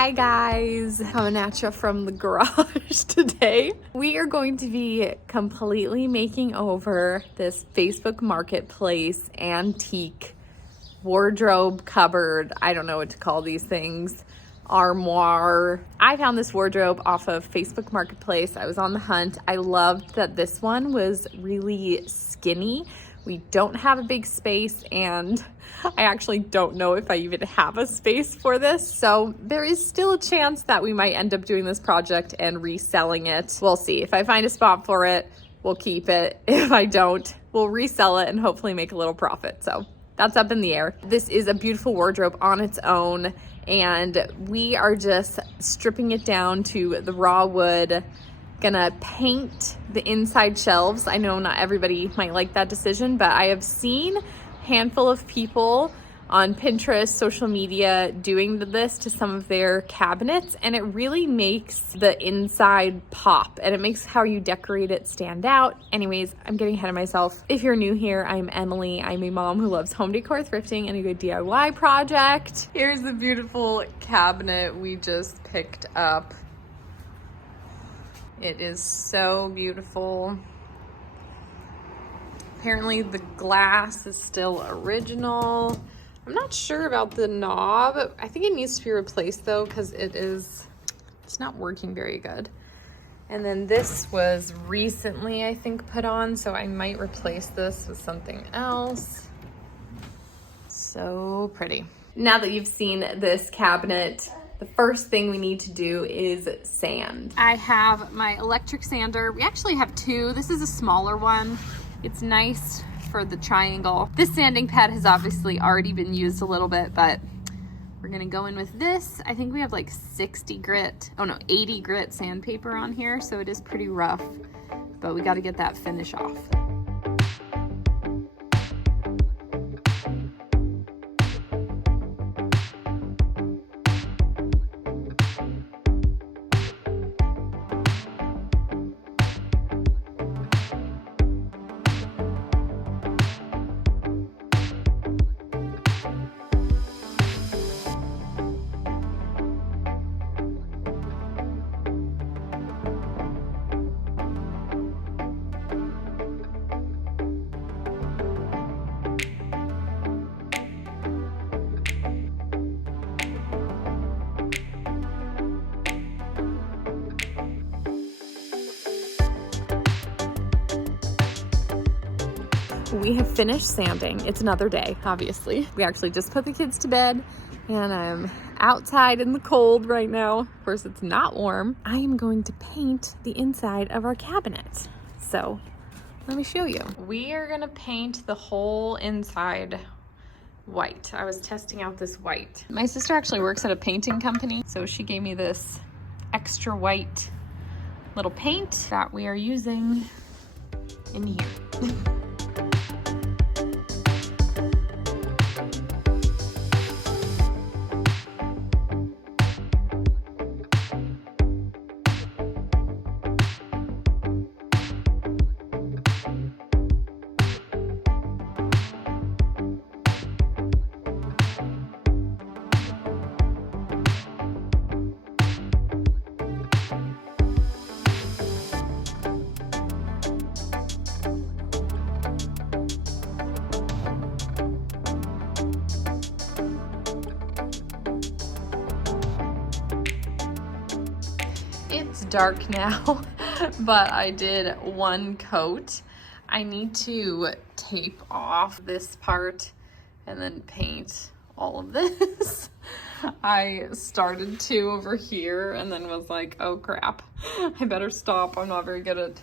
Hi guys, coming at you from the garage today. We are going to be completely making over this Facebook Marketplace antique wardrobe, cupboard, I don't know what to call these things, armoire. I found this wardrobe off of Facebook Marketplace. I was on the hunt. I loved that this one was really skinny. We don't have a big space, and I actually don't know if I even have a space for this. So there is still a chance that we might end up doing this project and reselling it. We'll see. If I find a spot for it, we'll keep it. If I don't, we'll resell it and hopefully make a little profit. So that's up in the air. This is a beautiful wardrobe on its own, and we are just stripping it down to the raw wood. Gonna paint the inside shelves. I know not everybody might like that decision, but I have seen a handful of people on Pinterest, social media, doing this to some of their cabinets, and it really makes the inside pop, and it makes how you decorate it stand out. Anyways, I'm getting ahead of myself. If you're new here, I'm Emily. I'm a mom who loves home decor, thrifting, and a good DIY project. Here's the beautiful cabinet we just picked up. It is so beautiful. Apparently the glass is still original. I'm not sure about the knob. I think it needs to be replaced though, because it's not working very good. And then this was recently, I think, put on, so I might replace this with something else. So pretty. Now that you've seen this cabinet, the first thing we need to do is sand. I have my electric sander. We actually have two. This is a smaller one. It's nice for the triangle. This sanding pad has obviously already been used a little bit, but we're gonna go in with this. I think we have like 80 grit sandpaper on here, so it is pretty rough, but we gotta get that finish off. We have finished sanding. It's another day, obviously. We actually just put the kids to bed, and I'm outside in the cold right now. Of course, it's not warm. I am going to paint the inside of our cabinet. So let me show you. We are gonna paint the whole inside white. I was testing out this white. My sister actually works at a painting company, so she gave me this extra white little paint that we are using in here. It's dark now, but I did one coat. I need to tape off this part and then paint all of this. I started to over here and then was like, oh crap, I better stop. I'm not very good at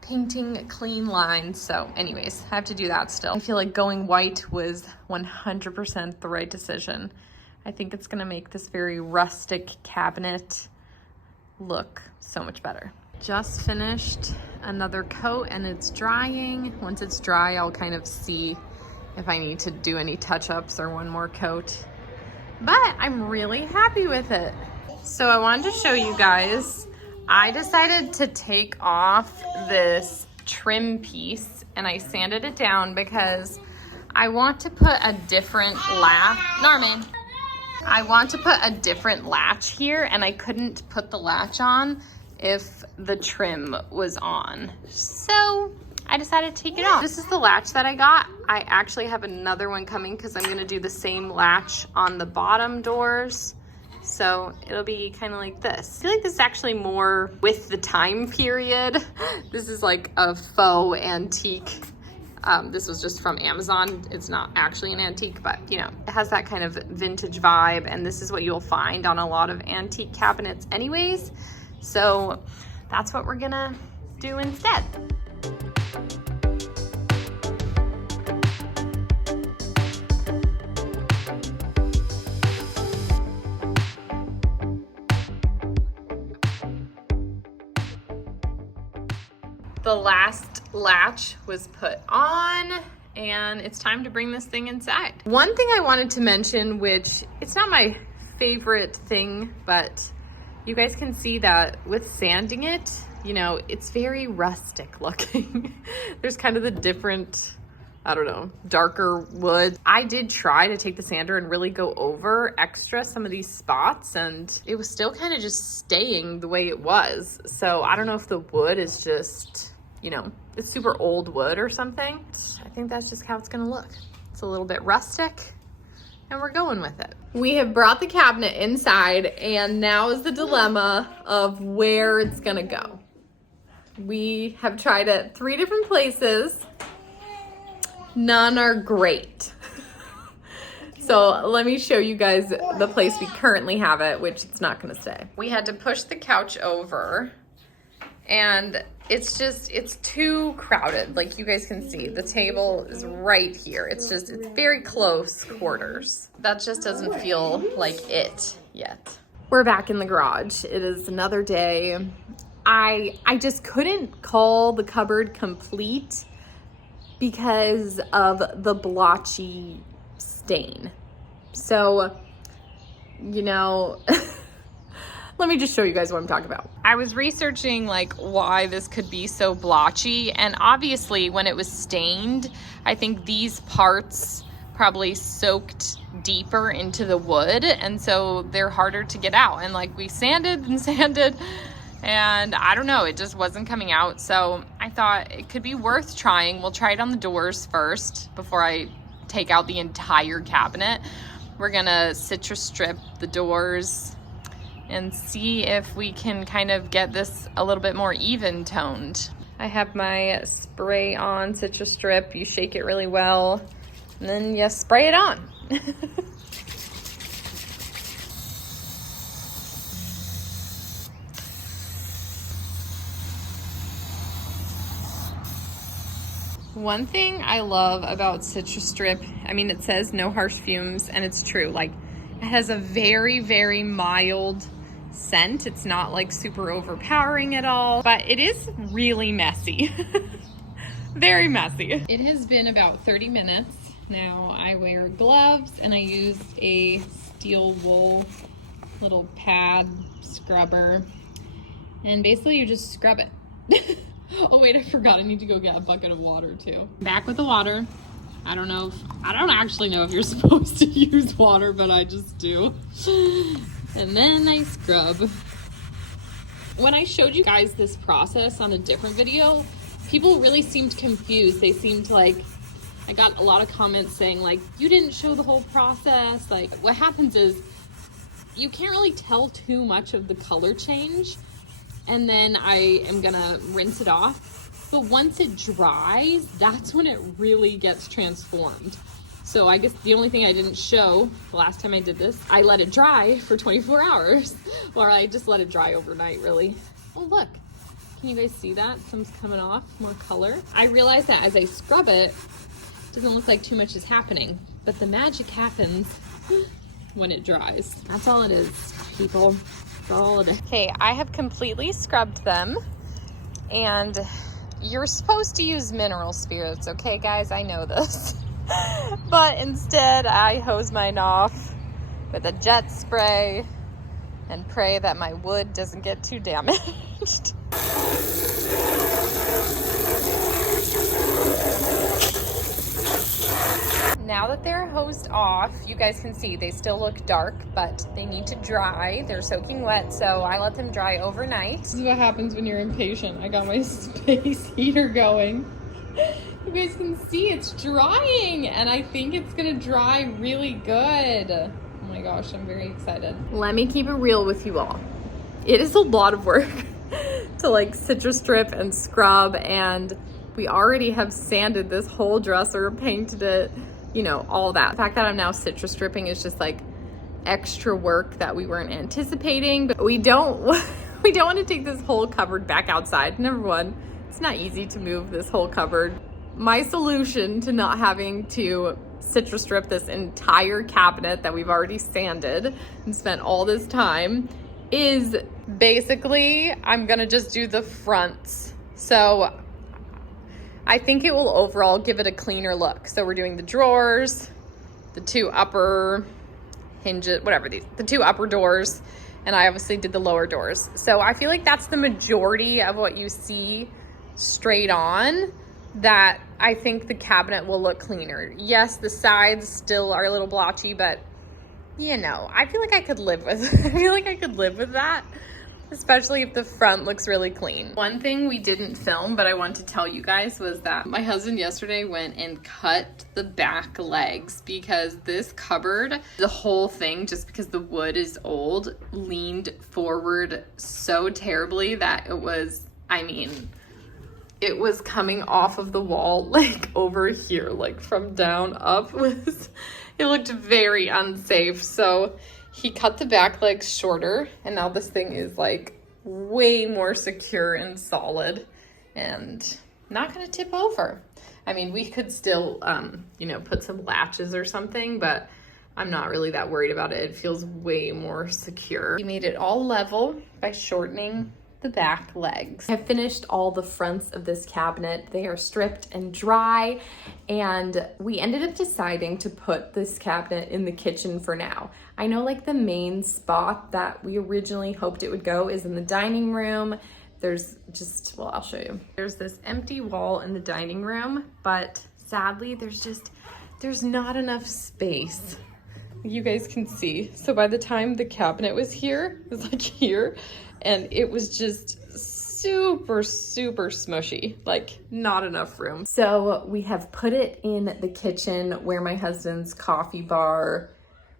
painting clean lines. So anyways, I have to do that still. I feel like going white was 100% the right decision. I think it's gonna make this very rustic cabinet look so much better. Just finished another coat and it's drying. Once it's dry, I'll kind of see if I need to do any touch-ups or one more coat. But I'm really happy with it. So I wanted to show you guys, I decided to take off this trim piece and I sanded it down because I want to put a different latch. Norman, I want to put a different latch here, and I couldn't put the latch on if the trim was on. So I decided to take it off. This is the latch that I got. I actually have another one coming because I'm gonna do the same latch on the bottom doors. So it'll be kind of like this. I feel like this is actually more with the time period. This is like a faux antique. This was just from Amazon. It's not actually an antique, but you know, it has that kind of vintage vibe, and this is what you'll find on a lot of antique cabinets anyways. So that's what we're gonna do instead. The last latch was put on, and it's time to bring this thing inside. One thing I wanted to mention, which it's not my favorite thing, but you guys can see that with sanding it, you know, it's very rustic looking. There's kind of the different, I don't know, darker wood. I did try to take the sander and really go over extra some of these spots, and it was still kind of just staying the way it was. So I don't know if the wood is just, you know, it's super old wood or something. I think that's just how it's gonna look. It's a little bit rustic, and we're going with it. We have brought the cabinet inside, and now is the dilemma of where it's gonna go. We have tried it 3 different places. None are great. So let me show you guys the place we currently have it, which it's not gonna stay. We had to push the couch over, and it's too crowded. Like you guys can see, the table is right here. It's very close quarters. That just doesn't feel like it yet. We're back in the garage. It is another day. I just couldn't call the cupboard complete because of the blotchy stain. So, you know, let me just show you guys what I'm talking about. I was researching like why this could be so blotchy, and obviously when it was stained, I think these parts probably soaked deeper into the wood, and so they're harder to get out. And like we sanded and sanded, and I don't know, it just wasn't coming out. So I thought it could be worth trying. We'll try it on the doors first before I take out the entire cabinet. We're gonna citrus strip the doors and see if we can kind of get this a little bit more even toned. I have my spray on citrus strip. You shake it really well, and then you spray it on. One thing I love about citrus strip, I mean, it says no harsh fumes, and it's true. Like, it has a very, very mild scent. It's not like super overpowering at all, but it is really messy. Very messy. It has been about 30 minutes. Now I wear gloves, and I used a steel wool little pad scrubber, and basically you just scrub it. Oh wait, I forgot. I need to go get a bucket of water too. Back with the water. I don't actually know if you're supposed to use water, but I just do. And then I scrub. When I showed you guys this process on a different video, people really seemed confused. They seemed like, I got a lot of comments saying like, you didn't show the whole process. Like, what happens is you can't really tell too much of the color change. And then I am gonna rinse it off. But once it dries, that's when it really gets transformed. So I guess the only thing I didn't show the last time I did this, I let it dry for 24 hours. Or I just let it dry overnight, really. Oh, look. Can you guys see that? Some's coming off, more color. I realized that as I scrub it, it doesn't look like too much is happening. But the magic happens when it dries. That's all it is, people. Okay, I have completely scrubbed them, and you're supposed to use mineral spirits, okay guys? I know this. But instead I hose mine off with a jet spray and pray that my wood doesn't get too damaged. Now that that they're hosed off, you guys can see they still look dark, but they need to dry. They're soaking wet, so I let them dry overnight. This is what happens when you're impatient. I got my space heater going. You guys can see it's drying, and I think it's gonna dry really good. Oh my gosh, I'm very excited. Let me keep it real with you all. It is a lot of work to like citrus strip and scrub, and we already have sanded this whole dresser, painted it, you know, all that. The fact that I'm now citrus stripping is just like extra work that we weren't anticipating, but we don't want to take this whole cupboard back outside. Number one, it's not easy to move this whole cupboard. My solution to not having to citrus strip this entire cabinet that we've already sanded and spent all this time is basically I'm gonna just do the fronts. So I think it will overall give it a cleaner look. So we're doing the drawers, the two upper hinges, whatever these, the two upper doors, and I obviously did the lower doors. So I feel like that's the majority of what you see straight on, that I think the cabinet will look cleaner. Yes, the sides still are a little blotchy, but you know, I feel like I could live with I feel like I could live with that, especially if the front looks really clean. One thing we didn't film, but I want to tell you guys, was that my husband yesterday went and cut the back legs because this cupboard, the whole thing, just because the wood is old, leaned forward so terribly that it was, I mean, it was coming off of the wall, like over here, like from down up. It looked very unsafe. So he cut the back legs shorter, and now this thing is like way more secure and solid and not gonna tip over. I mean, we could still, you know, put some latches or something, but I'm not really that worried about it. It feels way more secure. We made it all level by shortening the back legs. I've finished all the fronts of this cabinet. They are stripped and dry, and we ended up deciding to put this cabinet in the kitchen for now. I know like the main spot that we originally hoped it would go is in the dining room. There's just, well, I'll show you. There's this empty wall in the dining room, but sadly there's not enough space. You guys can see. So by the time the cabinet was here, it was like here, and it was just super smushy, like not enough room. So we have put it in the kitchen where my husband's coffee bar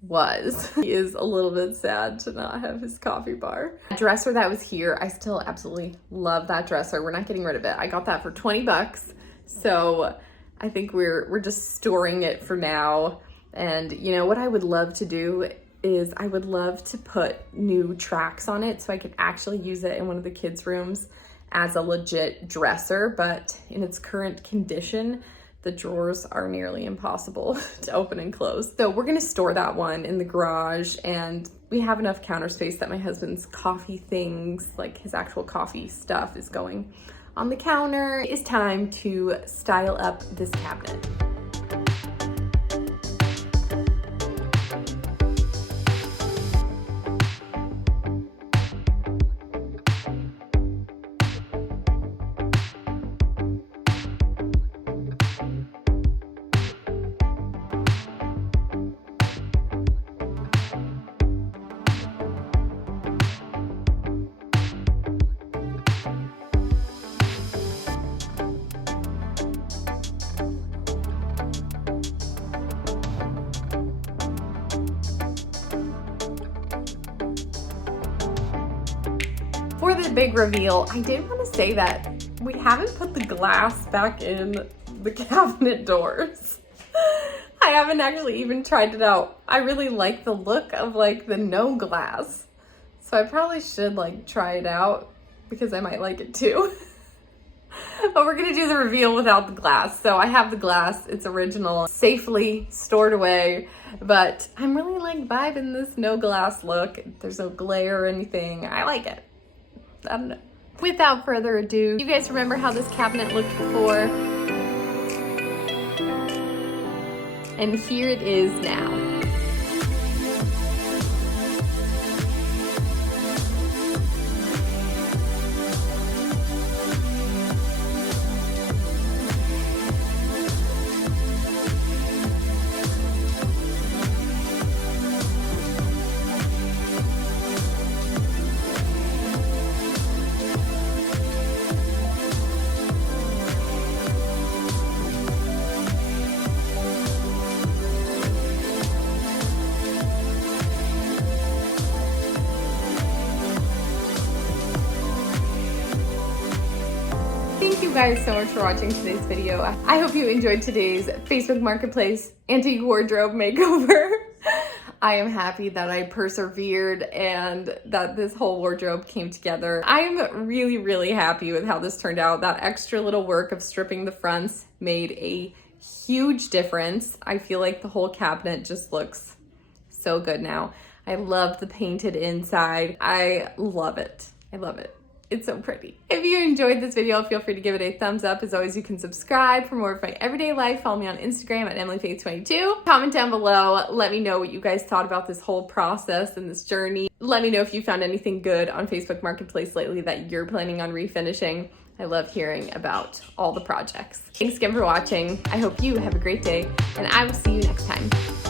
was. He is a little bit sad to not have his coffee bar. The dresser that was here, I still absolutely love that dresser. We're not getting rid of it. I got that for 20 bucks. So I think we're just storing it for now. And you know what I would love to do is I would love to put new tracks on it so I could actually use it in one of the kids' rooms as a legit dresser, but in its current condition, the drawers are nearly impossible to open and close. So we're gonna store that one in the garage, and we have enough counter space that my husband's coffee things, like his actual coffee stuff, is going on the counter. It's time to style up this cabinet. For the big reveal, I did want to say that we haven't put the glass back in the cabinet doors. I haven't actually even tried it out. I really like the look of like the no glass. So I probably should like try it out because I might like it too. But we're gonna do the reveal without the glass. So I have the glass, it's original, safely stored away, but I'm really like vibing this no glass look. There's no glare or anything. I like it. I don't know. Without further ado, you guys remember how this cabinet looked before? And here it is now. you guys so much for watching today's video. I hope you enjoyed today's Facebook Marketplace antique wardrobe makeover. I am happy that I persevered and that this whole wardrobe came together. I'm really, really happy with how this turned out. That extra little work of stripping the fronts made a huge difference. I feel like the whole cabinet just looks so good now. I love the painted inside. I love it. I love it. It's so pretty. If you enjoyed this video, feel free to give it a thumbs up. As always, you can subscribe for more of my everyday life. Follow me on Instagram at EmilyFaith22. Comment down below. Let me know what you guys thought about this whole process and this journey. Let me know if you found anything good on Facebook Marketplace lately that you're planning on refinishing. I love hearing about all the projects. Thanks again for watching. I hope you have a great day, and I will see you next time.